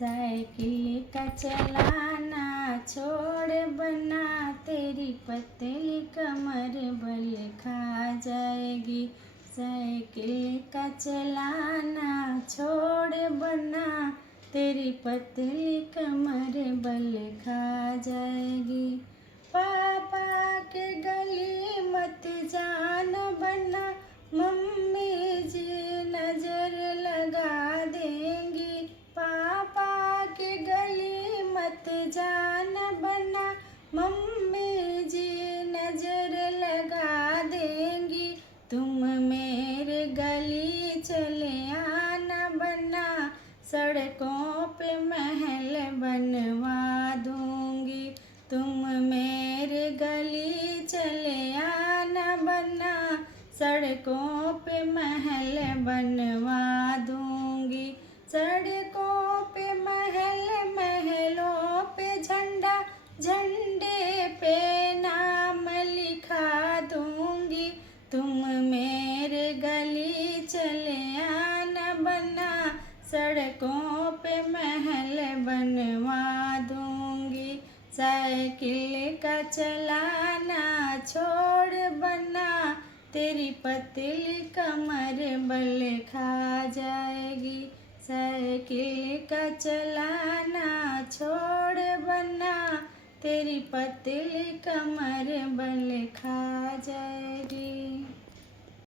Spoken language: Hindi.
साइकिल का चलाना छोड़ बना, तेरी पतली कमर बल खा जाएगी। साइकिल का चलाना छोड़ बना, तेरी पतली कमर बल खा जाएगी। पापा के गली मत जाना बना, मम्मी जी नजर लगा देंगी। पापा के गली मत जाना बना, मम्मी जी नजर लगा देंगी। तुम मेरे गली चले आना बना, सड़कों पे महल बनवा दूंगी। तुम मेरे गली चले आना बना, सड़कों पे महल बनवा दूंगी। सड़कों पे महल, महलों पे झंडा, झंडे पे नाम लिखा दूंगी। तुम मेरे गली चले आना बना, सड़कों पे महल बनवा दूंगी। साइकिल का चलाना छोड़ बना, तेरी पतली कमर बल खा जाएगी। साइकिल का चलाना छोड़ बना, तेरी पतली कमर बल खा जाएगी।